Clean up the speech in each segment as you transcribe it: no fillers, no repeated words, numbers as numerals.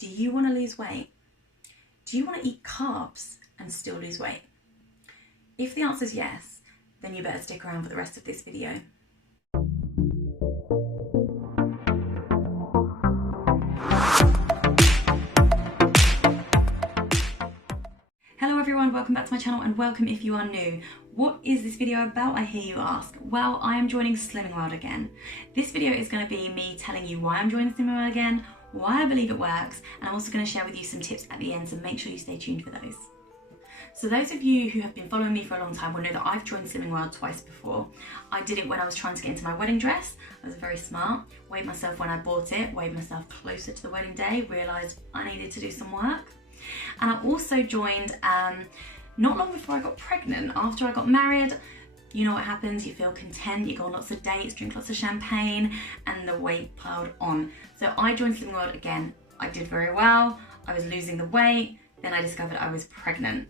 Do you want to lose weight? Do you want to eat carbs and still lose weight? If the answer is yes, then you better stick around for the rest of this video. Hello everyone, welcome back to my channel and welcome if you are new. What is this video about, I hear you ask? Well, I am joining Slimming World again. This video is going to be me telling you why I'm joining Slimming World again, why I believe it works, and I'm also going to share with you some tips at the end, so make sure you stay tuned for those. So those of you who have been following me for a long time will know that I've joined Slimming World twice before. I did it when I was trying to get into my wedding dress. I was very smart, weighed myself when I bought it, weighed myself closer to the wedding day, realised I needed to do some work. And I also joined not long before I got pregnant. After I got married, you know what happens, you feel content, you go on lots of dates, drink lots of champagne, and the weight piled on. So I joined Slimming World again. I did very well, I was losing the weight, then I discovered I was pregnant.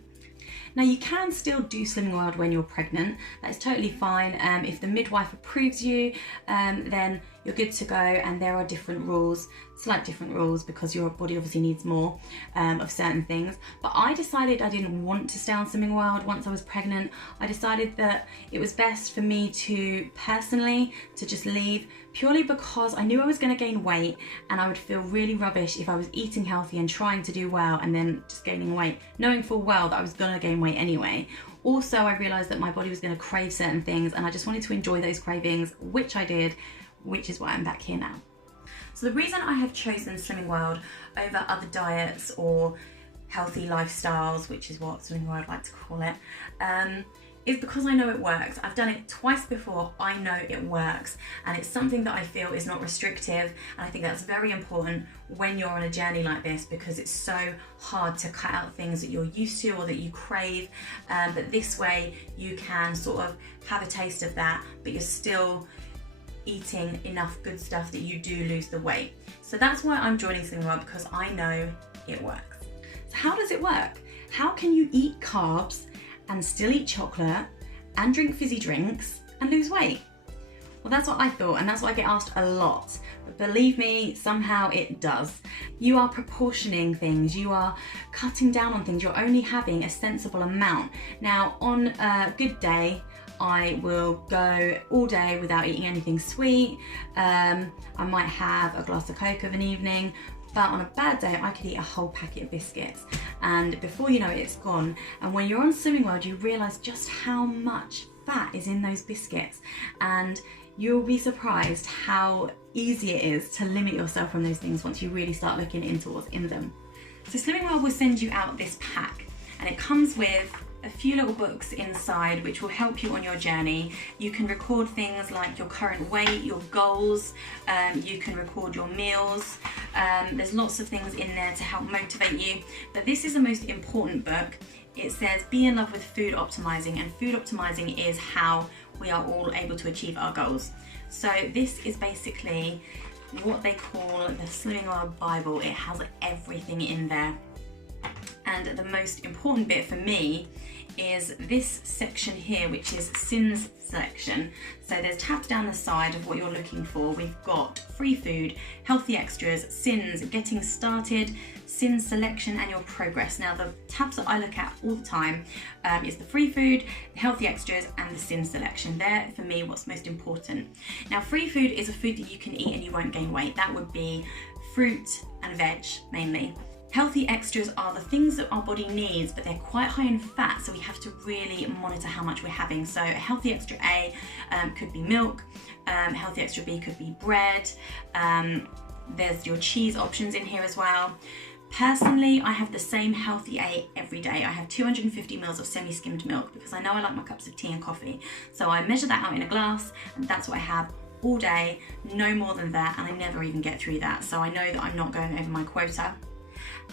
Now you can still do Slimming World when you're pregnant, that is totally fine. If the midwife approves you, then you're good to go, and there are different rules, slight different rules, because your body obviously needs more of certain things. But I decided I didn't want to stay on Slimming World once I was pregnant. I decided that it was best for me to personally just leave, purely because I knew I was going to gain weight and I would feel really rubbish if I was eating healthy and trying to do well and then just gaining weight, knowing full well that I was going to gain weight anyway. Also, I realised that my body was going to crave certain things and I just wanted to enjoy those cravings, which I did, which is why I'm back here now. So the reason I have chosen Slimming World over other diets or healthy lifestyles, which is what Slimming World like to call it, is because I know it works. I've done it twice before, I know it works, and it's something that I feel is not restrictive, and I think that's very important when you're on a journey like this, because it's so hard to cut out things that you're used to or that you crave, but this way you can sort of have a taste of that, but you're still eating enough good stuff that you do lose the weight. So that's why I'm joining Slimming World, because I know it works. So how does it work? How can you eat carbs and still eat chocolate and drink fizzy drinks and lose weight? Well, that's what I thought, and that's what I get asked a lot. But believe me, somehow it does. You are proportioning things, you are cutting down on things, you're only having a sensible amount. Now, on a good day, I will go all day without eating anything sweet. I might have a glass of Coke of an evening, but on a bad day, I could eat a whole packet of biscuits. And before you know it, it's gone. And when you're on Slimming World, you realise just how much fat is in those biscuits. And you'll be surprised how easy it is to limit yourself from those things once you really start looking into what's in them. So Slimming World will send you out this pack, and it comes with a few little books inside which will help you on your journey. You can record things like your current weight, your goals, you can record your meals. There's lots of things in there to help motivate you, but this is the most important book. It says be in love with food optimizing, and food optimizing is how we are all able to achieve our goals. So this is basically what they call the Slimming World Bible. It has everything in there. And the most important bit for me is this section here, which is sins selection. So there's tabs down the side of what you're looking for. We've got free food, healthy extras, sins, getting started, sins selection, and your progress. Now the tabs that I look at all the time is the free food, the healthy extras, and the sin selection. They're, for me, what's most important. Now free food is a food that you can eat and you won't gain weight. That would be fruit and veg mainly. Healthy extras are the things that our body needs, but they're quite high in fat, so we have to really monitor how much we're having. So a healthy extra A could be milk, healthy extra B could be bread, there's your cheese options in here as well. Personally, I have the same healthy A every day. I have 250 mils of semi-skimmed milk because I know I like my cups of tea and coffee. So I measure that out in a glass, and that's what I have all day, no more than that, and I never even get through that. So I know that I'm not going over my quota.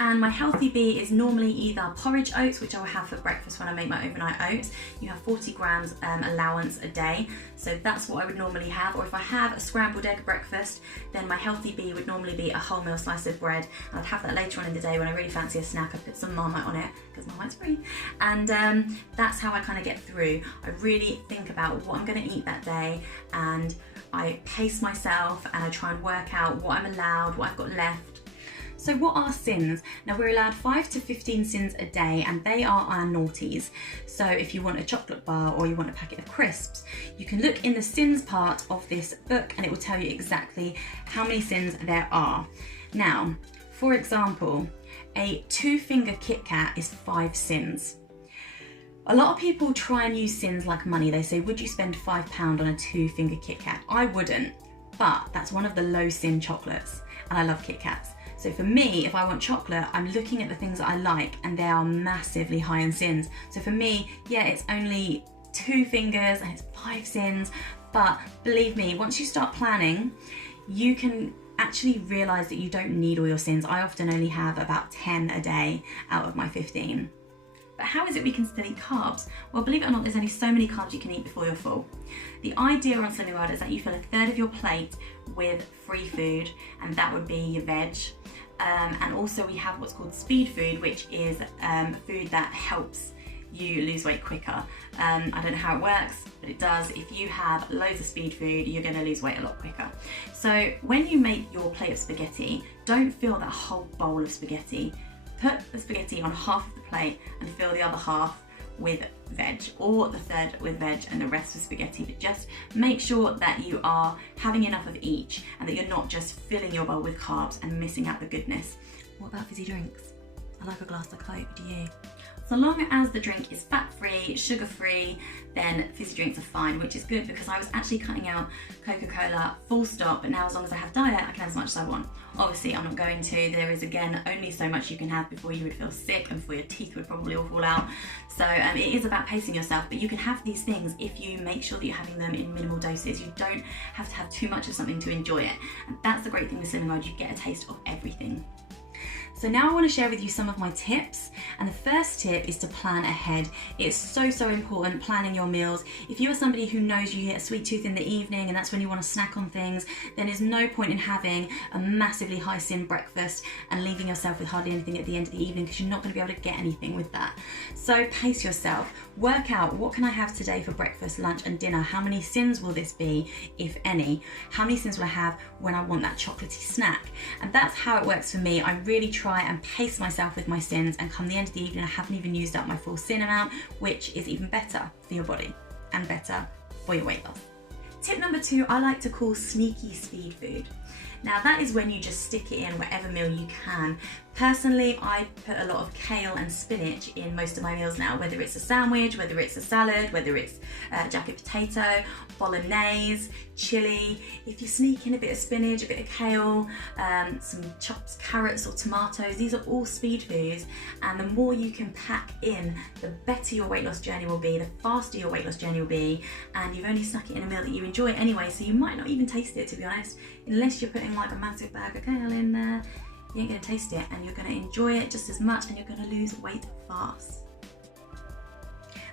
And my healthy B is normally either porridge oats, which I will have for breakfast when I make my overnight oats. You have 40 grams allowance a day, so that's what I would normally have. Or if I have a scrambled egg breakfast, then my healthy B would normally be a wholemeal slice of bread. And I'd have that later on in the day when I really fancy a snack. I put some Marmite on it because Marmite's free, and that's how I kind of get through. I really think about what I'm going to eat that day, and I pace myself and I try and work out what I'm allowed, what I've got left. So what are sins? Now we're allowed 5 to 15 sins a day, and they are our naughties. So if you want a chocolate bar or you want a packet of crisps, you can look in the sins part of this book and it will tell you exactly how many sins there are. Now, for example, a 2-finger Kit Kat is 5 sins. A lot of people try and use sins like money. They say, would you spend £5 on a 2-finger Kit Kat? I wouldn't, but that's one of the low sin chocolates, and I love Kit Kats. So for me, if I want chocolate, I'm looking at the things that I like, and they are massively high in sins. So for me, yeah, it's only 2 fingers and it's 5 sins, but believe me, once you start planning, you can actually realize that you don't need all your sins. I often only have about 10 a day out of my 15. But how is it we can still eat carbs? Well, believe it or not, there's only so many carbs you can eat before you're full. The idea on Slimming World is that you fill a third of your plate with free food, and that would be your veg. And also we have what's called speed food, which is food that helps you lose weight quicker. I don't know how it works, but it does. If you have loads of speed food, you're going to lose weight a lot quicker. So when you make your plate of spaghetti, don't fill that whole bowl of spaghetti. Put the spaghetti on half of the plate and fill the other half with veg, or the third with veg and the rest with spaghetti. But just make sure that you are having enough of each and that you're not just filling your bowl with carbs and missing out the goodness. What about fizzy drinks? I like a glass of Coke, do you? So long as the drink is fat-free, sugar-free, then fizzy drinks are fine, which is good because I was actually cutting out Coca-Cola full stop, but now as long as I have diet, I can have as much as I want. Obviously, I'm not going to. There is, again, only so much you can have before you would feel sick and before your teeth would probably all fall out. So it is about pacing yourself, but you can have these things if you make sure that you're having them in minimal doses. You don't have to have too much of something to enjoy it. And that's the great thing with Slimming World, you get a taste of everything. So now I want to share with you some of my tips, and the first tip is to plan ahead. It's so important, planning your meals. If you are somebody who knows you get a sweet tooth in the evening and that's when you want to snack on things, then there's no point in having a massively high sin breakfast and leaving yourself with hardly anything at the end of the evening, because you're not going to be able to get anything with that. So pace yourself. Work out, what can I have today for breakfast, lunch and dinner? How many sins will this be, if any? How many sins will I have when I want that chocolatey snack? And that's how it works for me. I really try and pace myself with my sins, and come the end of the evening I haven't even used up my full sin amount, which is even better for your body and better for your weight loss. Tip number 2, I like to call sneaky speed food. Now that is when you just stick it in whatever meal you can. Personally, I put a lot of kale and spinach in most of my meals now, whether it's a sandwich, whether it's a salad, whether it's jacket potato, bolognese, chili. If you sneak in a bit of spinach, a bit of kale, some chopped carrots or tomatoes, these are all speed foods, and the more you can pack in, the better your weight loss journey will be, the faster your weight loss journey will be, and you've only stuck it in a meal that you enjoy anyway, so you might not even taste it, to be honest, unless you're putting like a massive bag of kale in there. You ain't going to taste it, and you're going to enjoy it just as much, and you're going to lose weight fast.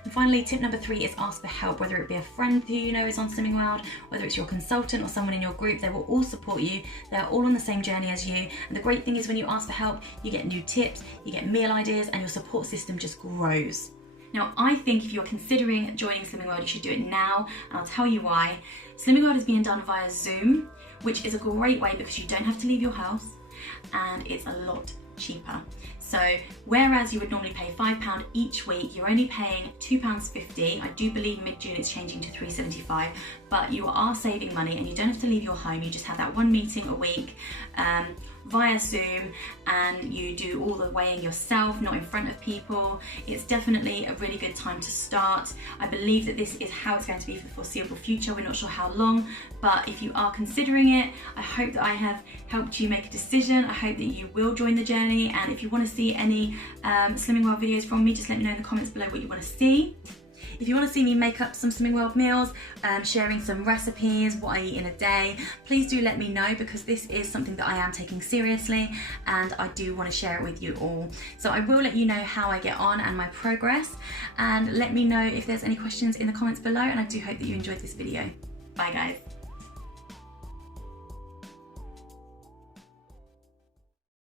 And finally, tip number 3 is ask for help, whether it be a friend who you know is on Slimming World, whether it's your consultant or someone in your group. They will all support you. They're all on the same journey as you. And the great thing is when you ask for help, you get new tips, you get meal ideas, and your support system just grows. Now, I think if you're considering joining Slimming World, you should do it now, and I'll tell you why. Slimming World is being done via Zoom, which is a great way because you don't have to leave your house, and it's a lot cheaper. So whereas you would normally pay £5 each week, you're only paying £2.50. I do believe mid-June it's changing to £3.75, but you are saving money and you don't have to leave your home. You just have that one meeting a week via Zoom, and you do all the weighing yourself, not in front of people. It's definitely a really good time to start. I believe that this is how it's going to be for the foreseeable future. We're not sure how long, but if you are considering it, I hope that I have helped you make a decision. I hope that you will join the journey, and if you want to see any Slimming World videos from me, just let me know in the comments below what you want to see. If you want to see me make up some Slimming World meals, sharing some recipes, what I eat in a day, please do let me know, because this is something that I am taking seriously and I do want to share it with you all. So I will let you know how I get on and my progress, and let me know if there's any questions in the comments below, and I do hope that you enjoyed this video. Bye guys.